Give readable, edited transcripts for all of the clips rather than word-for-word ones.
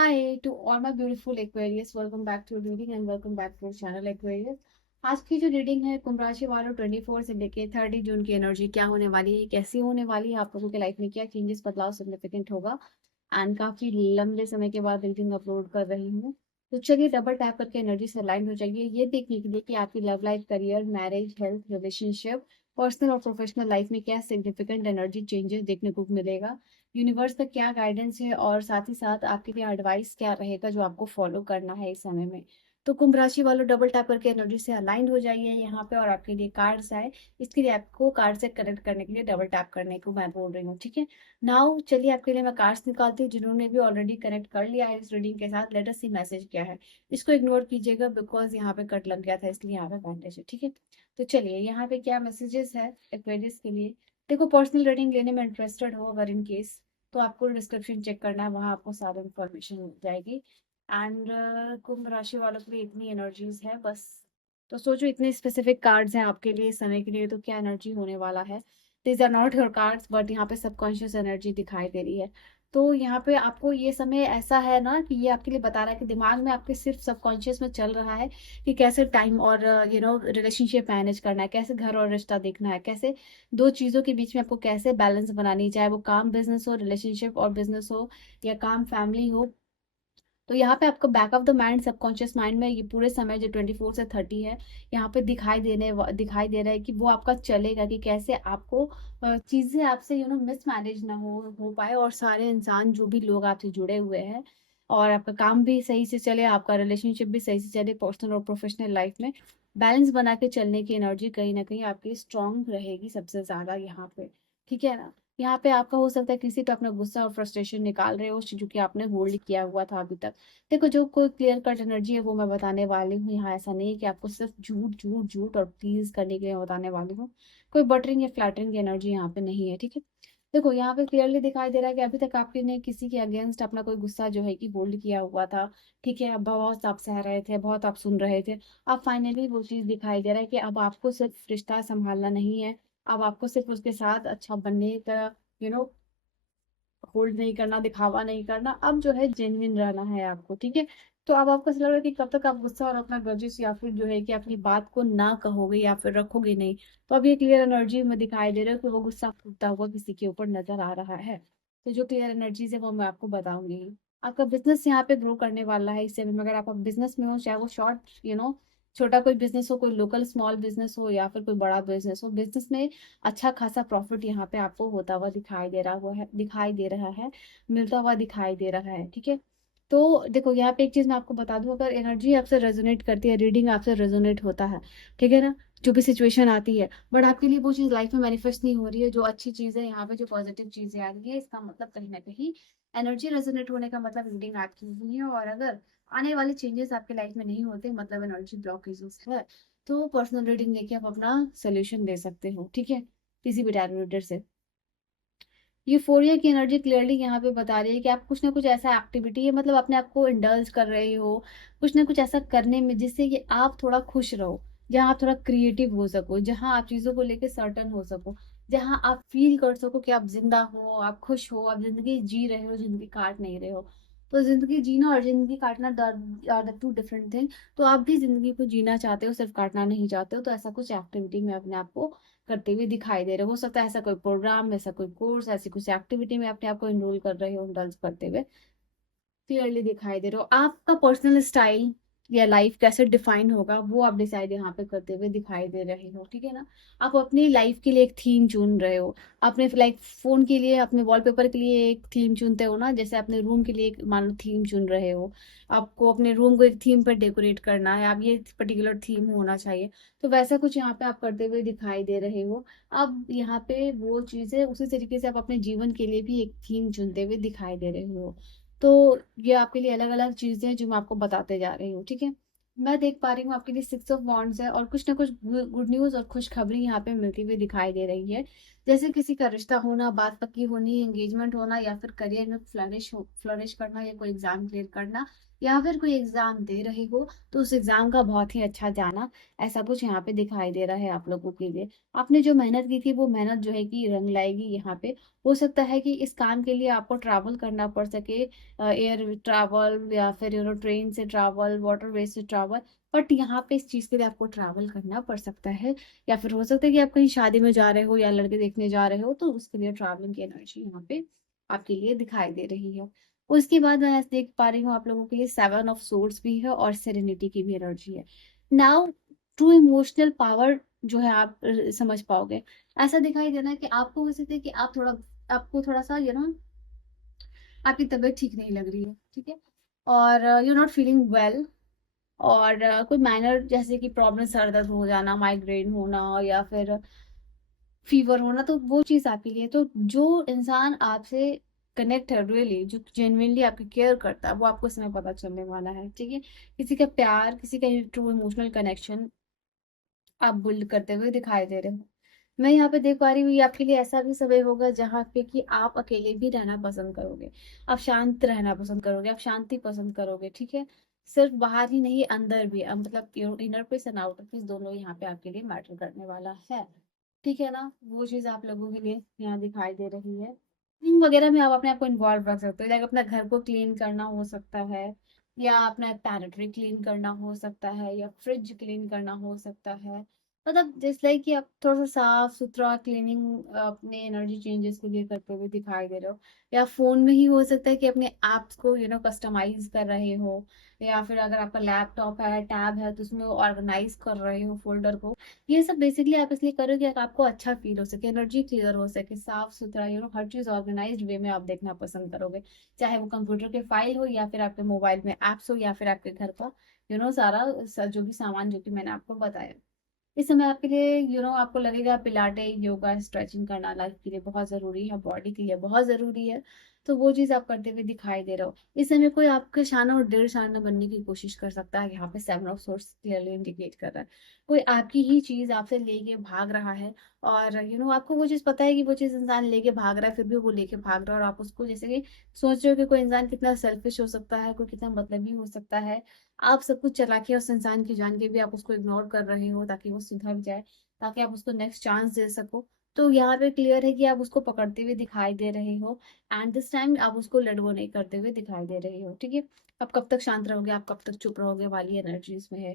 Hi to all my beautiful Aquarius. Welcome back to reading and welcome back to channel Aquarius. आज की जो reading है कुंभ राशि वालों 24 से लेके 30 जून की एनर्जी क्या होने वाली है, कैसी होने वाली है, आप लोगों के लाइफ में क्या चेंजेस बदलाव सिग्निफिकेंट होगा। एंड काफी लंबे समय के बाद रीडिंग अपलोड कर रही हूँ। तो चलिए डबल टैप करके एनर्जी से अलाइन हो जाइए ये देखने के लिए कि आपकी love life, career, marriage, health, relationship, personal और प्रोफेशनल लाइफ में क्या सिग्निफिकेंट एनर्जी चेंजेस देखने को मिलेगा। यूनिवर्स का क्या गाइडेंस है और साथ ही साथ आपके लिए एडवाइस क्या रहेगा जो आपको फॉलो करना है इस समय में। तो कुंभ राशि वालों डबल टैप करके एनर्जी से अलाइंड हो जाइए यहाँ पे और आपके लिए कार्ड्स आए। इसके लिए आपको कार्ड से कनेक्ट करने के लिए डबल टैप करने को मैं बोल रही हूँ, ठीक है। नाउ चलिए आपके लिए मैं कार्ड्स निकालती हूँ। जिन्होंने भी ऑलरेडी कनेक्ट कर लिया है इस रीडिंग के साथ, लेट अस सी मैसेज क्या है। इसको इग्नोर कीजिएगा बिकॉज यहाँ पे कट लग गया था, इसलिए यहाँ पे बैंडेज है, ठीक है। तो चलिए यहाँ पे क्या मैसेजेस है एक्वेरियस के लिए। देखो, पर्सनल रीडिंग लेने में इंटरेस्टेड हो अगर इन केस, तो आपको डिस्क्रिप्शन चेक करना है, वहाँ आपको सारी इन्फॉर्मेशन मिल जाएगी। एंड कुंभ राशि वालों के लिए इतनी एनर्जीज है बस। तो सोचो इतने स्पेसिफिक कार्ड्स हैं आपके लिए इस समय के लिए, तो क्या एनर्जी होने वाला है। These are not your cards but यहाँ पे सबकॉन्शियस एनर्जी दिखाई दे रही है। तो यहाँ पे आपको ये समय ऐसा है ना कि ये आपके लिए बता रहा है कि दिमाग में आपके सिर्फ सबकॉन्शियस में चल रहा है कि कैसे टाइम और रिलेशनशिप मैनेज करना है, कैसे घर और रिश्ता देखना है, कैसे दो चीज़ों के बीच में आपको कैसे बैलेंस बनानी, चाहे वो काम बिजनेस हो, रिलेशनशिप और बिजनेस हो, या काम फैमिली हो। तो यहाँ पे आपको back of the mind, subconscious mind में ये पूरे समय जो 24 से 30 है, यहाँ पे दिखाई दे रहा है कि वो आपका चलेगा कि कैसे आपको चीजें आपसे मिस मैनेज ना हो पाए, और सारे इंसान जो भी लोग आपसे जुड़े हुए हैं, और आपका काम भी सही से चले, आपका रिलेशनशिप भी सही से चले, पर्सनल और प्रोफेशनल लाइफ में बैलेंस बना के चलने की एनर्जी कहीं ना कहीं आपकी स्ट्रांग रहेगी सबसे ज्यादा यहाँ पे, ठीक है ना। यहाँ पे आपका हो सकता है किसी पे अपना गुस्सा और फ्रस्ट्रेशन निकाल रहे हो जो कि आपने होल्ड किया हुआ था अभी तक। देखो, जो कोई क्लियर कट एनर्जी है वो मैं बताने वाली हूँ यहाँ। ऐसा नहीं है कि आपको सिर्फ झूठ झूठ झूठ और प्लीज करने के लिए मैं बताने वाली हूँ। कोई बटरिंग या फ्लैटरिंग की एनर्जी यहाँ पे नहीं है, ठीक है। देखो, यहाँ पे क्लियरली दिखाई दे रहा है कि अभी तक आपने किसी के अगेंस्ट अपना कोई गुस्सा जो है कि होल्ड किया हुआ था, ठीक है। अब बहुत आप सह रहे थे, बहुत आप सुन रहे थे। अब फाइनली वो चीज दिखाई दे रहा है कि अब आपको सिर्फ रिश्ता संभालना नहीं है, अब आपको सिर्फ उसके साथ अच्छा बनने का यू नो होल्ड नहीं करना, दिखावा नहीं करना, अब जो है जेन्युइन रहना है आपको, ठीक है। तो अब आपको ऐसा लग रहा है कि कब तक आप गुस्सा और अपना ग्रजेस या फिर जो है कि अपनी बात को ना कहोगे या फिर रखोगे नहीं। तो अब ये क्लियर एनर्जी में दिखाई दे रहा है कि वो गुस्सा फूटता हुआ किसी के ऊपर नजर आ रहा है। तो जो क्लियर एनर्जीज है वो मैं आपको बताऊंगी। आपका बिजनेस यहाँ पे ग्रो करने वाला है इस समय में। अगर आप बिजनेस में हो, चाहे वो शॉर्ट छोटा कोई बिजनेस हो, कोई लोकल स्मॉल बिजनेस हो या फिर कोई बड़ा बिजनेस हो, बिजनेस में अच्छा खासा प्रॉफिट यहाँ पे आपको होता हुआ दिखाई दे रहा है, मिलता हुआ दिखाई दे रहा है, ठीक है। तो देखो, यहाँ पे एक चीज मैं आपको बता दूं, अगर एनर्जी आपसे रेजोनेट करती है, रीडिंग आपसे रेजोनेट होता है, ठीक है ना, जो भी सिचुएशन आती है, बट आपके लिए वो चीज लाइफ में मैनिफेस्ट नहीं हो रही है, जो अच्छी चीज है यहाँ पे, जो पॉजिटिव चीजें आ रही है, इसका मतलब कहीं ना कहीं एनर्जी रेजोनेट होने का मतलब रीडिंग आपकी हुई है। और अगर आने वाले चेंजेस आपके लाइफ में नहीं होते, मतलब एनर्जी ब्लॉकेजेस है, तो पर्सनल रीडिंग लेके आप अपना सोल्यूशन दे सकते हो, ठीक है, किसी भी टैरो रीडर से। यूफोरिया की एनर्जी क्लियरली यहाँ पे बता रही है कि आप कुछ ना कुछ ऐसा एक्टिविटी है, मतलब अपने आप को इंडल्ज कर रहे हो कुछ ना कुछ ऐसा करने में जिससे कि आप थोड़ा खुश रहो, जहाँ आप थोड़ा क्रिएटिव हो सको, जहाँ आप चीजों को लेके सर्टन हो सको, जहाँ आप फील कर सको कि आप जिंदा हो, आप खुश हो, आप जिंदगी जी रहे हो, जिंदगी काट नहीं रहे हो। तो जिंदगी जीना और जिंदगी काटना are the two different thing. तो आप भी जिंदगी को जीना चाहते हो, सिर्फ काटना नहीं चाहते हो, तो ऐसा कुछ एक्टिविटी में अपने आप को करते हुए दिखाई दे रहे हो सकता है ऐसा कोई प्रोग्राम, ऐसा कोई कोर्स, ऐसी कुछ एक्टिविटी में अपने आप को इनरोल कर रहे हो, इंडल्ज करते हुए क्लियरली दिखाई दे रहे हो। आपका पर्सनल स्टाइल या लाइफ कैसे डिफाइन होगा वो आप डिसाइड यहाँ पे करते हुए दिखाई दे रहे हो, ठीक है ना। आप अपनी लाइफ के लिए एक थीम चुन रहे हो, अपने लाइक फोन के लिए अपने वॉलपेपर के लिए एक थीम चुनते हो ना, जैसे अपने रूम के लिए एक मान लो थीम चुन रहे हो। आपको अपने रूम को एक थीम पर डेकोरेट करना है, आप ये पर्टिकुलर थीम होना चाहिए। तो वैसा कुछ यहाँ पे आप करते हुए दिखाई दे रहे हो। अब यहाँ पे वो चीजें उसी तरीके से आप अपने जीवन के लिए भी एक थीम चुनते हुए दिखाई दे रहे हो। तो ये आपके लिए अलग अलग चीजें हैं जो मैं आपको बताते जा रही हूँ, ठीक है। मैं देख पा रही हूँ आपके लिए 6 ऑफ वॉन्ड्स है और कुछ ना कुछ गुड न्यूज और खुशखबरी यहाँ पे मिलती हुई दिखाई दे रही है। जैसे किसी का रिश्ता होना, बात पक्की होनी, एंगेजमेंट होना, या फिर करियर में फ्लरिश करना, या कोई एग्जाम क्लियर करना, या फिर कोई एग्जाम दे रहे हो तो उस एग्जाम का बहुत ही अच्छा जाना, ऐसा कुछ यहाँ पे दिखाई दे रहा है आप लोगों के लिए। आपने जो मेहनत की थी वो मेहनत जो है कि रंग लाएगी यहाँ पे। हो सकता है कि इस काम के लिए आपको ट्रैवल करना पड़ सके, एयर ट्रैवल या फिर ट्रेन से ट्रैवल, वाटरवे से ट्रैवल, बट यहाँ पे इस चीज के लिए आपको ट्रैवल करना पड़ सकता है। या फिर हो सकता है कि आप कहीं शादी में जा रहे हो या लड़के देखने जा रहे हो, तो उसके लिए ट्रैवलिंग की एनर्जी यहाँ पे आपके लिए दिखाई दे रही है। उसके बाद मैं देख पा रही हूँ आप लोगों के लिए 7 ऑफ सोर्ड्स भी है और सेरेनिटी की भी एनर्जी है। नाउ ट्रू इमोशनल पावर जो है आप समझ पाओगे। ऐसा दिखाई देना है कि आपको हो सकता है कि आपको थोड़ा सा आपकी तबीयत ठीक नहीं लग रही है, ठीक है, और यू नॉट फीलिंग वेल, और कोई माइनर जैसे कि प्रॉब्लम, सर दर्द हो जाना, माइग्रेन होना, या फिर फीवर होना, तो वो चीज आपके लिए। तो जो इंसान आपसे कनेक्ट है, रियली जो जेन्युइनली आपकी केयर करता है, वो आपको इस समय पता चलने वाला है, ठीक है। किसी का प्यार, किसी का ट्रू इमोशनल कनेक्शन आप बिल्ड करते हुए दिखाई दे रहे हो। मैं यहाँ पे देख पा रही हूँ ये आपके लिए ऐसा भी समय होगा जहाँ पे कि आप अकेले भी रहना पसंद करोगे, आप शांत रहना पसंद करोगे, आप शांति पसंद करोगे, ठीक है। सिर्फ बाहर ही नहीं, अंदर भी, मतलब inner piece and outer piece दोनों यहाँ पे आपके लिए मैटर करने वाला है, ठीक है ना। वो चीज आप लोगों के लिए यहाँ दिखाई दे रही है। वगैरह में आप अपने आप को इन्वॉल्व रख सकते हो, लाइक अपना घर को क्लीन करना हो सकता है, या अपना पैरेटरी क्लीन करना हो सकता है, या फ्रिज क्लीन करना हो सकता है। मतलब जैसे लाइक कि आप थोड़ा सा साफ सुथरा क्लीनिंग अपने एनर्जी चेंजेस के लिए करते हुए दिखाई दे रहे हो। या फोन में ही हो सकता है कि अपने ऐप्स को कस्टमाइज कर रहे हो, या फिर अगर आपका लैपटॉप है, टैब है, तो उसमें ऑर्गेनाइज कर रहे हो फोल्डर को। ये सब बेसिकली आप इसलिए करो कि आपको अच्छा फील हो सके, एनर्जी क्लियर हो सके, साफ सुथरा, हर चीज ऑर्गेनाइज्ड वे में आप देखना पसंद करोगे। चाहे वो कंप्यूटर के फाइल हो, या फिर आपके मोबाइल में एप्स हो, या फिर आपके घर का सारा जो भी सामान जो कि मैंने आपको बताया। इस समय आपके लिए आपको लगेगा पिलाटे, योगा, स्ट्रेचिंग करना लाइफ के लिए बहुत जरूरी है, बॉडी के लिए बहुत जरूरी है। तो वो चीज आप करते हुए दिखाई दे रहे हो। इस समय कोई आपके शाना और डेढ़ शाना बनने की कोशिश कर सकता है, यहाँ पे 7 ऑफ सोर्स क्लियरली इंडिकेट कर रहा है। कोई आपकी ही चीज आपसे लेके भाग रहा है, और आपको वो चीज पता है कि वो चीज इंसान लेके भाग रहा है, फिर भी वो लेके भाग रहा है, और आप उसको जैसे कि सोच रहे हो कि कोई इंसान कितना सेल्फिश हो सकता है, कोई कितना मतलबी हो सकता है। आप सब कुछ चला के उस इंसान की जान के भी आप उसको इग्नोर कर रहे हो ताकि वो सुधर जाए, ताकि आप उसको नेक्स्ट चांस दे सको। तो यहाँ पे क्लियर है कि आप उसको पकड़ते हुए दिखाई दे रहे हो, एंड दिस टाइम आप उसको लेट गो नहीं करते हुए दिखाई दे रहे हो, ठीक है। आप कब तक शांत रहोगे, आप कब तक चुप रहोगे वाली एनर्जी इसमें है।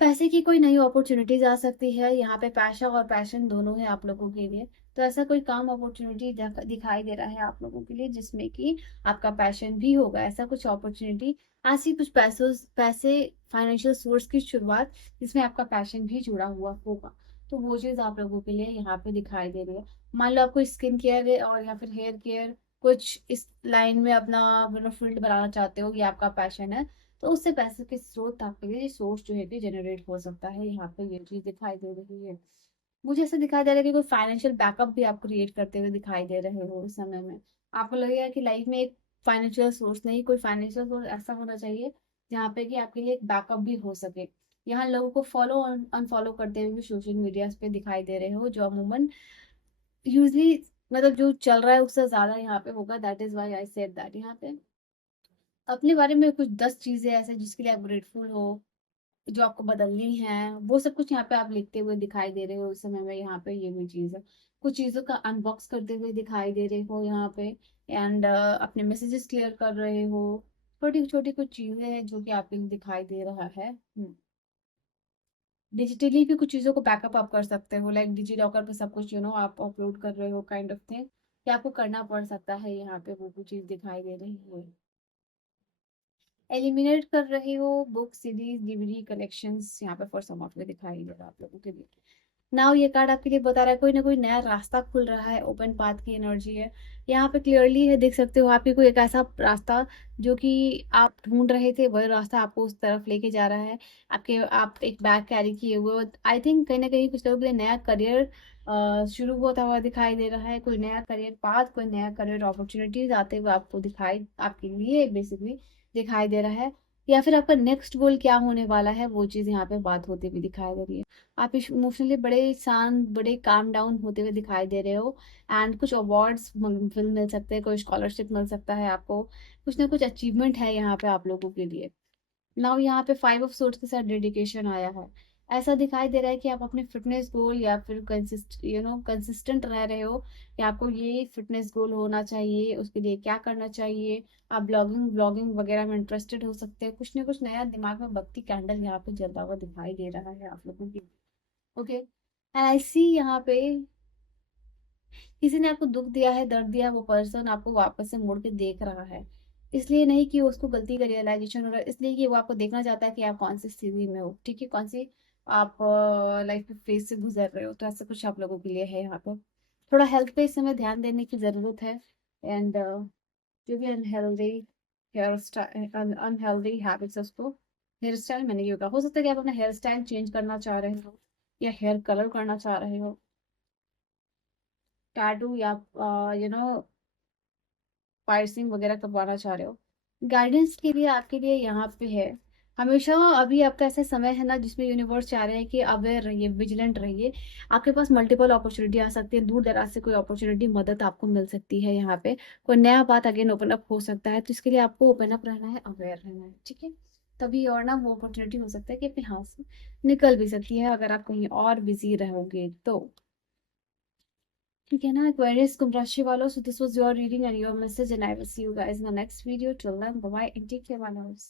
पैसे की कोई नई अपॉर्चुनिटीज आ सकती है, यहाँ पे पैसा और पैशन दोनों है आप लोगों के लिए। तो ऐसा कोई काम अपॉर्चुनिटी दिखाई दे रहा है आप लोगों के लिए जिसमें कि आपका पैशन भी होगा, ऐसा कुछ अपॉर्चुनिटी, ऐसी कुछ पैसे, फाइनेंशियल सोर्स की शुरुआत जिसमें आपका पैशन भी जुड़ा हुआ होगा। तो वो चीज आप लोगों के लिए यहाँ पे दिखाई दे रही है। मान लो आप कोई स्किन केयर और या फिर हेयर केयर कुछ इस लाइन में अपना फील्ड बनाना चाहते हो, ये आपका पैशन है, तो उससे पैसे के स्रोत आपके लिए सोर्स जो है कि जनरेट हो सकता है, यहाँ पे ये चीज दिखाई दे रही है। मुझे ऐसा दिखाई दे रहा है कि कोई फाइनेंशियल बैकअप भी आप क्रिएट करते हुए दिखाई दे रहे हो इस समय में। आपको लगेगा कि लाइफ में एक फाइनेंशियल सोर्स नहीं, कोई फाइनेंशियल सोर्स ऐसा होना चाहिए जहाँ पे कि आपके लिए एक बैकअप भी हो सके। यहाँ लोगों को फॉलो और अनफॉलो करते हुए भी सोशल मीडिया पे दिखाई दे रहे हो, जो अमूमन यूजली मतलब जो चल रहा है उससे ज्यादा यहाँ पे होगा। That is why I said that. यहाँ पे अपने बारे में कुछ 10 चीजें ऐसे जिसके लिए आप ग्रेटफुल हो, जो आपको बदलनी है, वो सब कुछ यहाँ पे आप लिखते हुए दिखाई दे रहे हो इस समय में। यहाँ पे ये भी चीज है, कुछ चीजों का अनबॉक्स करते हुए दिखाई दे रहे हो यहाँ पे, एंड अपने मैसेजेस क्लियर कर रहे हो। छोटी छोटी कुछ चीजें हैं जो कि आपके लिए दिखाई दे रहा है। डिजिटली भी कुछ चीजों को बैकअप आप कर सकते हो, लाइक डिजी लॉकर पे सब कुछ आप अपलोड कर रहे हो, काइंड ऑफ थिंग, कि आपको करना पड़ सकता है यहाँ पे, वो चीज दिखाई दे रही है। एलिमिनेट कर रहे हो बुक सीरीज, डीवीडी कलेक्शंस, यहाँ पे फॉर सम ऑफ में दिखाई दे रहा है आप लोगों के लिए। नाउ ये कार्ड आपके लिए बता रहा है कोई ना कोई नया रास्ता खुल रहा है, ओपन पाथ की एनर्जी है यहाँ पे, क्लियरली है, देख सकते हो आपकी कोई एक ऐसा रास्ता जो कि आप ढूंढ रहे थे, वही रास्ता आपको उस तरफ लेके जा रहा है। आप एक बैग कैरी किए हुए, आई थिंक कहीं ना कहीं कुछ लोगों के लिए नया करियर शुरू होता हुआ दिखाई दे रहा है, कोई नया करियर पाथ, कोई नया करियर अपॉर्चुनिटीज आते हुए आपको दिखाई, आपके लिए बेसिकली दिखाई दे रहा है। या फिर आपका नेक्स्ट गोल क्या होने वाला है, वो चीज़ यहाँ पे बात होती हुई दिखाई दे रही है। आप इमोशनली बड़े शांत, बड़े काम डाउन होते हुए दिखाई दे रहे हो। एंड कुछ अवार्ड्स मिल सकते हैं, कोई स्कॉलरशिप मिल सकता है आपको, कुछ ना कुछ अचीवमेंट है यहाँ पे आप लोगों के लिए। नाउ यहाँ पे 5 ऑफ सोर्ड्स के साथ डेडिकेशन आया है। ऐसा दिखाई दे रहा है कि आप अपने फिटनेस गोल या फिर कंसिस्टेंट रह रहे हो कि आपको ये फिटनेस गोल होना चाहिए, उसके लिए क्या करना चाहिए। आप ब्लॉगिंग ब्लॉगिंग वगैरह में इंटरेस्टेड हो सकते हैं। कुछ ना कुछ नया दिमाग में बत्ती कैंडल यहाँ पे जलता हुआ दिखाई दे रहा है आप लोगों की। ओके, एंड आई सी यहाँ पे किसी ने आपको दुख दिया है, दर्द दिया है, वो पर्सन आपको वापस से मुड़ के देख रहा है। इसलिए नहीं कि उसको गलती का रियलाइजेशन हो रहा है, इसलिए कि वो आपको देखना चाहता है कि आप कौन सी स्थिति में हो, ठीक है, कौन सी आप लाइफ फेज से गुजर रहे हो। तो ऐसा कुछ आप लोगों के लिए है यहाँ पर। थोड़ा हेल्थ पे इस समय ध्यान देने की जरूरत है। एंड जो भी unhealthy hair style, unhealthy habits है उसको, हेयर स्टाइल मैंने योगा, हो सकता है कि आप अपना हेयर स्टाइल चेंज करना चाह रहे हो या हेयर कलर करना चाह रहे हो, टैटू या पार्सिंग वगैरह करवाना चाह रहे हो। गाइडेंस के लिए आपके लिए यहाँ पे है। हमेशा अभी आपका ऐसा समय है ना जिसमें यूनिवर्स चाह रहे हैं कि अवेयर रहिए, विजिलेंट रहिए। आपके पास मल्टीपल अपॉर्चुनिटी आ सकती है, दूर दराज से कोई अपॉर्चुनिटी, मदद आपको मिल सकती है यहाँ पे। कोई नया बात अगेन ओपन अप हो सकता है, तो इसके लिए आपको ओपन अप रहना है, अवेयर रहना है, ठीक है। तभी और ना वो अपॉर्चुनिटी हो सकता है कि अपने हाथ से निकल भी सकती है अगर आप कहीं और बिजी रहोगे तो। ठीक है ना Aquarius कुंभ राशि वालों, so this was your reading and your message and I will see you guys in the next video. Till then, bye bye and take care, my loves.